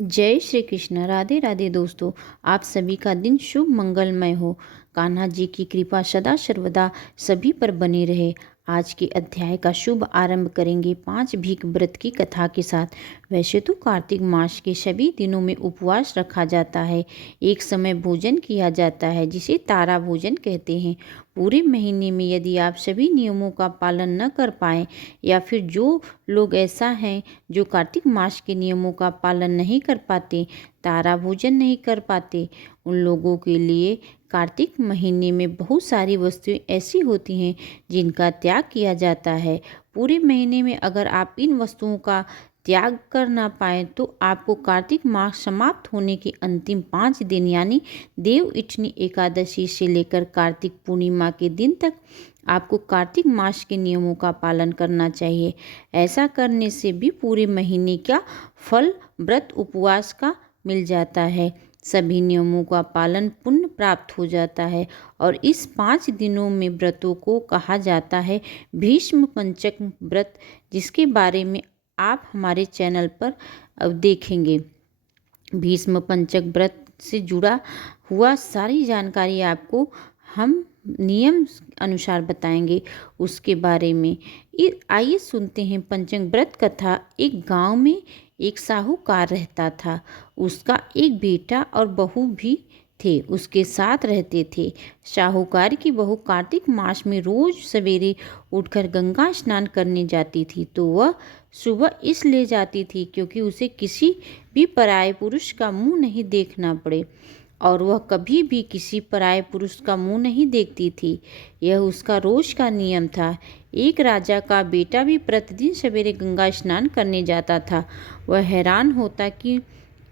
जय श्री कृष्ण। राधे राधे दोस्तों, आप सभी का दिन शुभ मंगलमय हो। कान्हा जी की कृपा सदा सर्वदा सभी पर बनी रहे। आज के अध्याय का शुभ आरंभ करेंगे 5 भीख व्रत की कथा के साथ। वैसे तो कार्तिक मास के सभी दिनों में उपवास रखा जाता है, एक समय भोजन किया जाता है जिसे तारा भोजन कहते हैं। पूरे महीने में यदि आप सभी नियमों का पालन न कर पाएँ या फिर जो लोग ऐसा हैं जो कार्तिक मास के नियमों का पालन नहीं कर पाते, तारा भोजन नहीं कर पाते, उन लोगों के लिए कार्तिक महीने में बहुत सारी वस्तुएं ऐसी होती हैं जिनका त्याग किया जाता है। पूरे महीने में अगर आप इन वस्तुओं का त्याग कर ना पाए तो आपको कार्तिक मास समाप्त होने के अंतिम 5 दिन यानी देव इठनी एकादशी से लेकर कार्तिक पूर्णिमा के दिन तक आपको कार्तिक मास के नियमों का पालन करना चाहिए। ऐसा करने से भी पूरे महीने का फल व्रत उपवास का मिल जाता है। सभी नियमों का पालन पुण्य प्राप्त हो जाता है और इस 5 दिनों में व्रतों को कहा जाता है भीष्म पंचक व्रत, जिसके बारे में आप हमारे चैनल पर अब देखेंगे। भीष्म पंचक व्रत से जुड़ा हुआ सारी जानकारी आपको हम नियम अनुसार बताएंगे उसके बारे में। आइए सुनते हैं पंचक व्रत कथा। एक गांव में एक साहूकार रहता था। उसका एक बेटा और बहू भी थे, उसके साथ रहते थे। साहूकार की बहू कार्तिक मास में रोज सवेरे उठकर गंगा स्नान करने जाती थी। तो वह सुबह इसलिए जाती थी क्योंकि उसे किसी भी पराये पुरुष का मुंह नहीं देखना पड़े, और वह कभी भी किसी पराये पुरुष का मुंह नहीं देखती थी। यह उसका रोज का नियम था। एक राजा का बेटा भी प्रतिदिन सवेरे गंगा स्नान करने जाता था। वह हैरान होता कि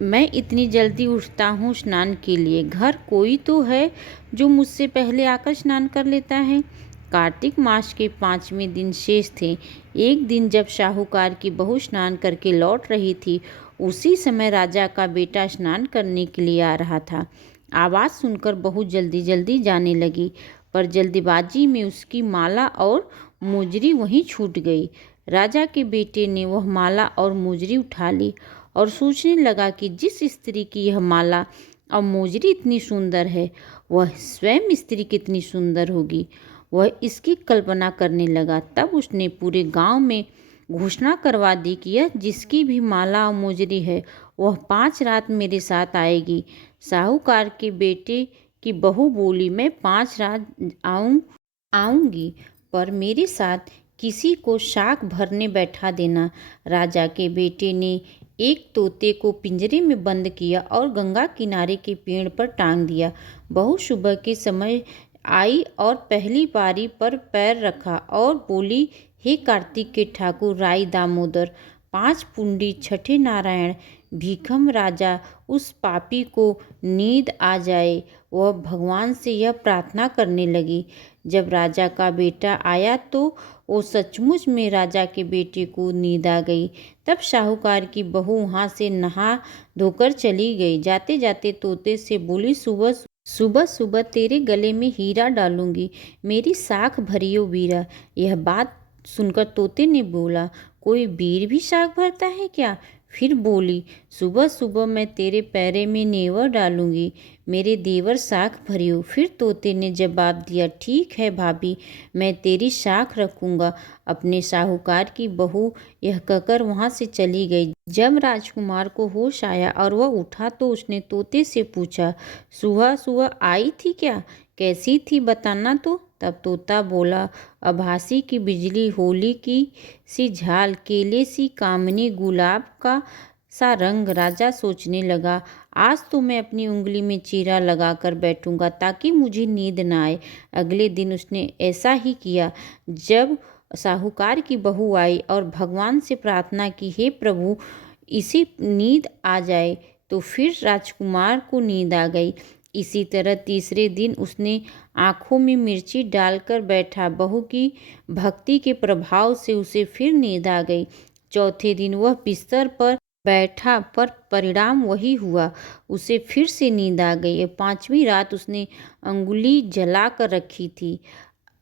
मैं इतनी जल्दी उठता हूँ स्नान के लिए, घर कोई तो है जो मुझसे पहले आकर स्नान कर लेता है। कार्तिक मास के 5वें दिन शेष थे। एक दिन जब साहूकार की बहू स्नान करके लौट रही थी, उसी समय राजा का बेटा स्नान करने के लिए आ रहा था। आवाज़ सुनकर बहू जल्दी जल्दी जाने लगी, पर जल्दीबाजी में उसकी माला और मुजरी वहीं छूट गई। राजा के बेटे ने वह माला और मुजरी उठा ली और सोचने लगा कि जिस स्त्री की यह माला और मुजरी इतनी सुंदर है, वह स्वयं स्त्री कितनी सुंदर होगी। वह इसकी कल्पना करने लगा। तब उसने पूरे गांव में घोषणा करवा दी कि यह जिसकी भी माला और मुजरी है, वह 5 रात मेरे साथ आएगी। साहूकार के बेटे की बहू बोली, मैं 5 रात आऊंगी, पर मेरे साथ किसी को शाख भरने बैठा देना। राजा के बेटे ने एक तोते को पिंजरे में बंद किया और गंगा किनारे के पेड़ पर टांग दिया। बहू सुबह के समय आई और पहली बारी पर पैर रखा और बोली, हे कार्तिक के ठाकुर राई दामोदर, 5 पुंडी छठे नारायण, भीखम राजा, उस पापी को नींद आ जाए। वह भगवान से यह प्रार्थना करने लगी। जब राजा का बेटा आया तो वो सचमुच में राजा के बेटे को नींद आ गई। तब साहूकार की बहू वहाँ से नहा धोकर चली गई। जाते जाते तोते से बोली, सुबह सुबह सुबह तेरे गले में हीरा डालूंगी, मेरी साख भरियो वीरा। यह बात सुनकर तोते ने बोला, कोई वीर भी साख भरता है क्या? फिर बोली, सुबह सुबह मैं तेरे पैरे में नेवर डालूंगी, मेरे देवर साख भरियो। फिर तोते ने जवाब दिया, ठीक है भाभी, मैं तेरी साख रखूंगा। अपने साहूकार की बहू यह कहकर वहां से चली गई। जब राजकुमार को होश आया और वह उठा तो उसने तोते से पूछा, सुबह सुबह आई थी क्या? कैसी थी बताना तो। तब तोता बोला, आभासी की बिजली, होली की सी झाल, केले सी कामनी, गुलाब का सा रंग। राजा सोचने लगा, आज तो मैं अपनी उंगली में चीरा लगाकर बैठूंगा ताकि मुझे नींद न आए। अगले दिन उसने ऐसा ही किया। जब साहूकार की बहू आई और भगवान से प्रार्थना की, हे प्रभु, इसे नींद आ जाए, तो फिर राजकुमार को नींद आ गई। इसी तरह तीसरे दिन उसने आँखों में मिर्ची डालकर बैठा। बहू की भक्ति के प्रभाव से उसे फिर नींद आ गई। चौथे दिन वह बिस्तर पर बैठा, पर परिणाम वही हुआ, उसे फिर से नींद आ गई। 5वीं रात उसने अंगुली जला कर रखी थी।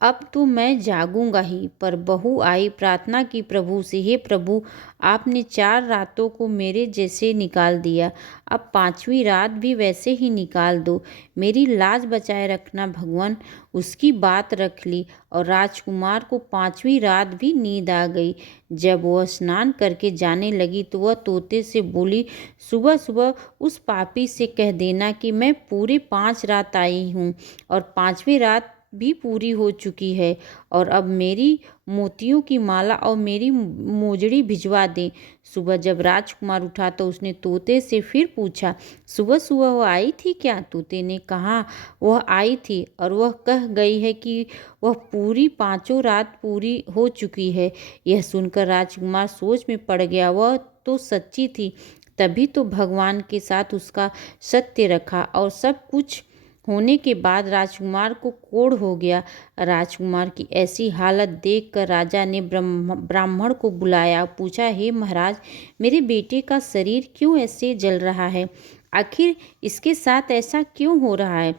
अब तो मैं जागूंगा ही। पर बहू आई प्रार्थना की प्रभु से, हे प्रभु, आपने 4 रातों को मेरे जैसे निकाल दिया, अब 5वीं रात भी वैसे ही निकाल दो। मेरी लाज बचाए रखना भगवान। उसकी बात रख ली और राजकुमार को 5वीं रात भी नींद आ गई। जब वह स्नान करके जाने लगी तो वह तोते से बोली, सुबह सुबह उस पापी से कह देना कि मैं पूरे 5 रात आई हूँ और 5वीं रात भी पूरी हो चुकी है, और अब मेरी मोतियों की माला और मेरी मोजड़ी भिजवा दें। सुबह जब राजकुमार उठा तो उसने तोते से फिर पूछा, सुबह सुबह वह आई थी क्या? तोते ने कहा, वह आई थी और वह कह गई है कि वह पूरी 5 रात पूरी हो चुकी है। यह सुनकर राजकुमार सोच में पड़ गया। वह तो सच्ची थी, तभी तो भगवान के साथ उसका सत्य रखा, और सब कुछ होने के बाद राजकुमार को कोढ़ हो गया। राजकुमार की ऐसी हालत देखकर राजा ने ब्राह्मण को बुलाया, पूछा, हे महाराज, मेरे बेटे का शरीर क्यों ऐसे जल रहा है? आखिर इसके साथ ऐसा क्यों हो रहा है?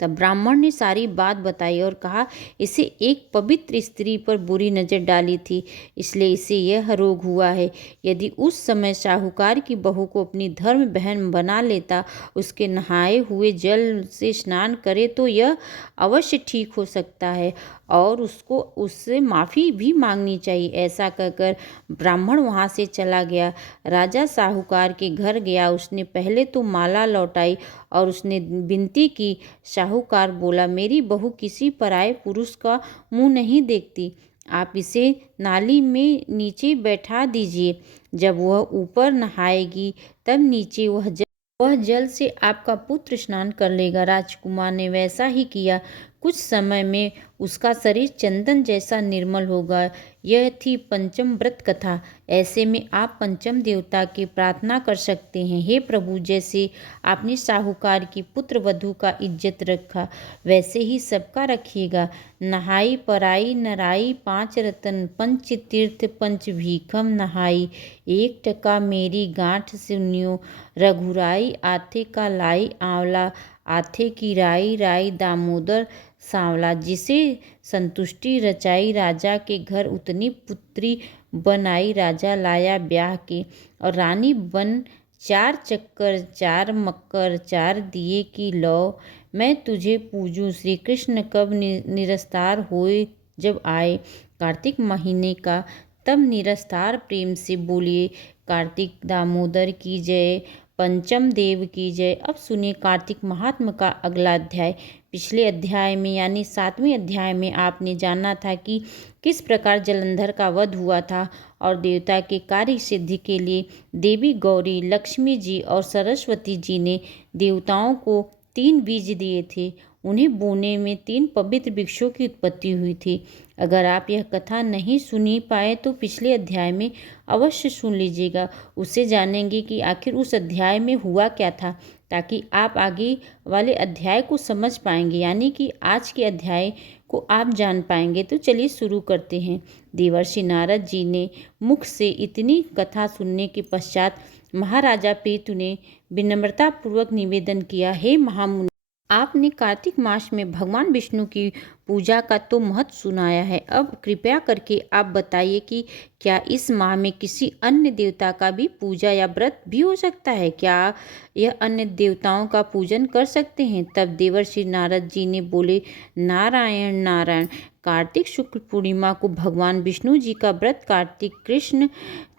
तब ब्राह्मण ने सारी बात बताई और कहा, इसे एक पवित्र स्त्री पर बुरी नज़र डाली थी, इसलिए इसे यह रोग हुआ है। यदि उस समय साहूकार की बहू को अपनी धर्म बहन बना लेता, उसके नहाए हुए जल से स्नान करे, तो यह अवश्य ठीक हो सकता है और उसको उससे माफ़ी भी मांगनी चाहिए। ऐसा कहकर ब्राह्मण वहाँ से चला गया। राजा साहूकार के घर गया। उसने पहले तो माला लौटाई और उसने विनती की। साहूकार बोला, मेरी बहू किसी पराये पुरुष का मुंह नहीं देखती, आप इसे नाली में नीचे बैठा दीजिए। जब वह ऊपर नहाएगी तब नीचे वह जल से आपका पुत्र स्नान कर लेगा। राजकुमार ने वैसा ही किया। कुछ समय में उसका शरीर चंदन जैसा निर्मल होगा। यह थी पंचम व्रत कथा। ऐसे में आप पंचम देवता की प्रार्थना कर सकते हैं, हे प्रभु, जैसे आपने साहूकार की पुत्र वधू का इज्जत रखा, वैसे ही सबका रखिएगा। नहाई पराई नराई 5 रतन, पंच तीर्थ पंच भीखम नहाई, 1 टका मेरी गांठ सुनियो, रघुराई आथे का लाई आंवला, आथे की राई राई दामोदर सांवला। जिसे संतुष्टि रचाई राजा के घर, उतनी पुत्री बनाई राजा लाया ब्याह के, और रानी बन 4 चक्कर 4 मक्कर 4 दिए की लौ, मैं तुझे पूजूं श्री कृष्ण कब निरस्तार होए जब आए। कार्तिक महीने का तब निरस्तार प्रेम से बोलिए, कार्तिक दामोदर की जय, पंचम देव की जय। अब सुनिए कार्तिक महात्म का अगला अध्याय। पिछले अध्याय में यानी 7वें अध्याय में आपने जाना था कि किस प्रकार जलंधर का वध हुआ था और देवता के कार्य सिद्धि के लिए देवी गौरी, लक्ष्मी जी और सरस्वती जी ने देवताओं को 3 बीज दिए थे। उन्हें बोने में 3 पवित्र वृक्षों की उत्पत्ति हुई थी। अगर आप यह कथा नहीं सुनी पाए तो पिछले अध्याय में अवश्य सुन लीजिएगा। उससे जानेंगे कि आखिर उस अध्याय में हुआ क्या था, ताकि आप आगे वाले अध्याय को समझ पाएंगे, यानी कि आज के अध्याय को आप जान पाएंगे। तो चलिए शुरू करते हैं। देवर्षि नारद जी ने मुख से इतनी कथा सुनने के पश्चात महाराजा पृथु ने विनम्रतापूर्वक निवेदन किया, हे महामुनि, आपने कार्तिक मास में भगवान विष्णु की पूजा का तो महत्व सुनाया है। अब कृपया करके आप बताइए कि क्या इस माह में किसी अन्य देवता का भी पूजा या व्रत भी हो सकता है? क्या यह अन्य देवताओं का पूजन कर सकते हैं? तब देवर्षि नारद जी ने बोले, नारायण नारायण, कार्तिक शुक्ल पूर्णिमा को भगवान विष्णु जी का व्रत, कार्तिक कृष्ण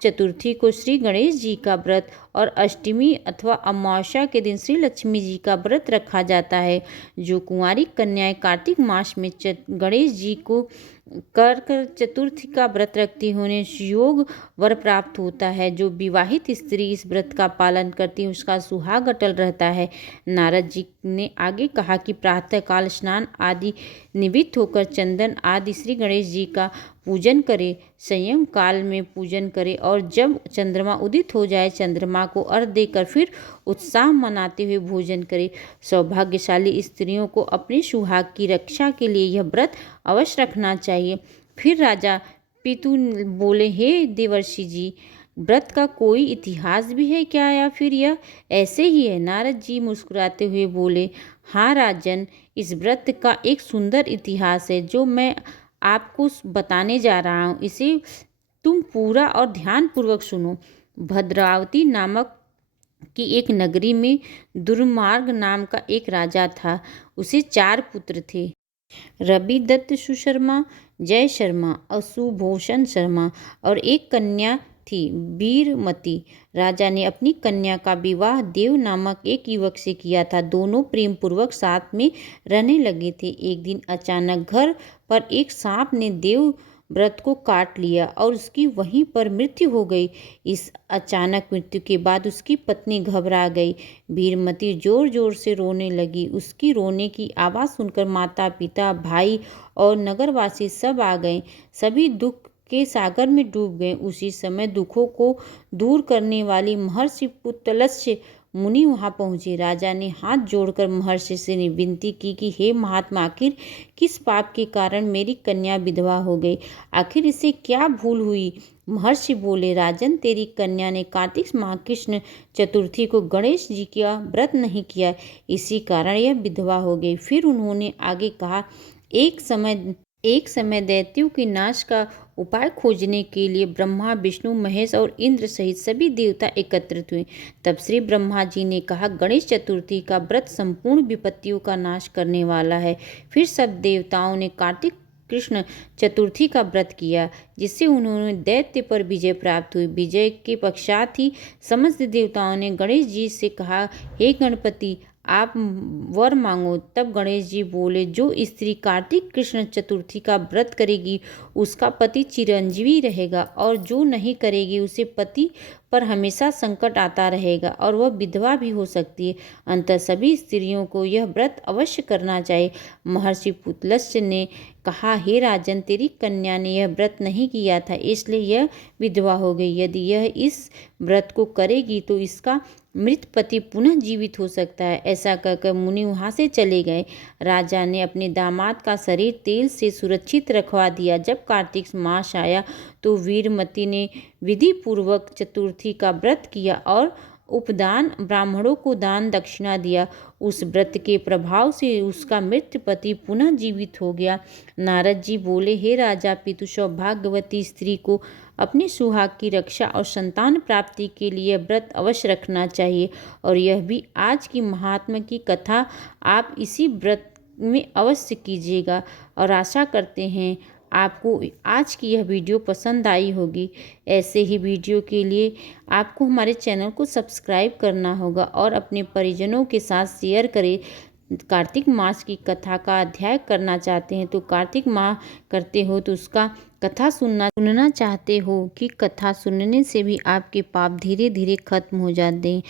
चतुर्थी को श्री गणेश जी का व्रत और अष्टमी अथवा अमावस्या के दिन श्री लक्ष्मी जी का व्रत रखा जाता है। जो कुंवारी कन्याएं कार्तिक मास में गणेश जी को कर चतुर्थी का व्रत रखती हैं, उन्हें योग वर प्राप्त होता है। जो विवाहित स्त्री इस व्रत का पालन करती है उसका सुहाग अटल रहता है। नारद जी ने आगे कहा कि प्रातःकाल स्नान आदि निवृत्त होकर चंदन आदि श्री गणेश जी का पूजन करे, संयम काल में पूजन करे और जब चंद्रमा उदित हो जाए चंद्रमा को अर्घ्य देकर फिर उत्साह मनाते हुए भोजन करे। सौभाग्यशाली स्त्रियों को अपने सुहाग की रक्षा के लिए यह व्रत अवश्य रखना चाहिए। फिर राजा पितु बोले, हे देवर्षि जी, व्रत का कोई इतिहास भी है क्या, या फिर यह ऐसे ही है? नारद जी मुस्कुराते हुए बोले, हाँ राजन, इस व्रत का एक सुंदर इतिहास है जो मैं आपको बताने जा रहा हूँ। इसे तुम पूरा और ध्यान पूर्वक सुनो। भद्रावती नामक की एक नगरी में दुर्मार्ग नाम का एक राजा था। उसे 4 पुत्र थे, रवि दत्त सुशर्मा, जय शर्मा, अशुभूषण शर्मा और एक कन्या थी, वीरमती। राजा ने अपनी कन्या का विवाह देव नामक एक युवक से किया था। दोनों प्रेम पूर्वक साथ में रहने लगे थे। एक दिन अचानक घर पर एक सांप ने देव व्रत को काट लिया और उसकी वहीं पर मृत्यु हो गई। इस अचानक मृत्यु के बाद उसकी पत्नी घबरा गई। वीरमती जोर जोर से रोने लगी। उसकी रोने की आवाज़ सुनकर माता पिता भाई और नगरवासी सब आ गए। सभी दुख के सागर में डूब गए। उसी समय दुखों को दूर करने वाली महर्षि पुतलस्य मुनि वहां पहुंचे। राजा ने हाथ जोड़कर महर्षि से विनती की कि हे महात्मा, आखिर किस पाप के कारण मेरी कन्या विधवा हो गई? आखिर इसे क्या भूल हुई? महर्षि बोले, राजन, तेरी कन्या ने कार्तिक माह कृष्ण चतुर्थी को गणेश जी का व्रत नहीं किया, इसी कारण यह विधवा हो गई। फिर उन्होंने आगे कहा, एक समय दैत्यों के नाश का उपाय खोजने के लिए ब्रह्मा, विष्णु, महेश और इंद्र सहित सभी देवता एकत्रित हुए। तब श्री ब्रह्मा जी ने कहा, गणेश चतुर्थी का व्रत संपूर्ण विपत्तियों का नाश करने वाला है। फिर सब देवताओं ने कार्तिक कृष्ण चतुर्थी का व्रत किया, जिससे उन्होंने दैत्य पर विजय प्राप्त हुई। विजय के पश्चात ही समस्त देवताओं ने गणेश जी से कहा, हे गणपति, आप वर मांगो। तब गणेश जी बोले, जो स्त्री कार्तिक कृष्ण चतुर्थी का व्रत करेगी उसका पति चिरंजीवी रहेगा, और जो नहीं करेगी उसे पति पर हमेशा संकट आता रहेगा और वह विधवा भी हो सकती है। अंततः सभी स्त्रियों को यह व्रत अवश्य करना चाहिए। महर्षि पुतलस्य ने कहा, हे राजन, तेरी कन्या ने यह व्रत नहीं किया था, इसलिए यह विधवा हो गई। यदि यह इस व्रत को करेगी तो इसका मृत पति पुनः जीवित हो सकता है। ऐसा कहकर मुनि वहां से चले गए। राजा ने अपने दामाद का शरीर तेल से सुरक्षित रखवा दिया। जब कार्तिक मास आया तो वीरमती ने विधि पूर्वक चतुर्थी का व्रत किया और उपदान ब्राह्मणों को दान दक्षिणा दिया। उस व्रत के प्रभाव से उसका मृत पति पुनः जीवित हो गया। नारद जी बोले, हे राजा, पितु सौभाग्यवती स्त्री को अपने सुहाग की रक्षा और संतान प्राप्ति के लिए व्रत अवश्य रखना चाहिए। और यह भी आज की महात्मा की कथा आप इसी व्रत में अवश्य कीजिएगा। और आशा करते हैं आपको आज की यह वीडियो पसंद आई होगी। ऐसे ही वीडियो के लिए आपको हमारे चैनल को सब्सक्राइब करना होगा और अपने परिजनों के साथ शेयर करें। कार्तिक मास की कथा का अध्याय करना चाहते हैं तो कार्तिक माह करते हो तो उसका कथा सुनना चाहते हो कि कथा सुनने से भी आपके पाप धीरे धीरे खत्म हो जाते हैं।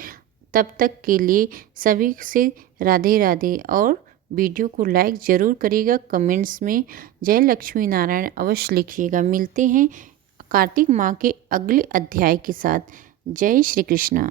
तब तक के लिए सभी से राधे राधे। और वीडियो को लाइक ज़रूर करिएगा। कमेंट्स में जय लक्ष्मी नारायण अवश्य लिखिएगा। मिलते हैं कार्तिक माह के अगले अध्याय के साथ। जय श्री कृष्णा।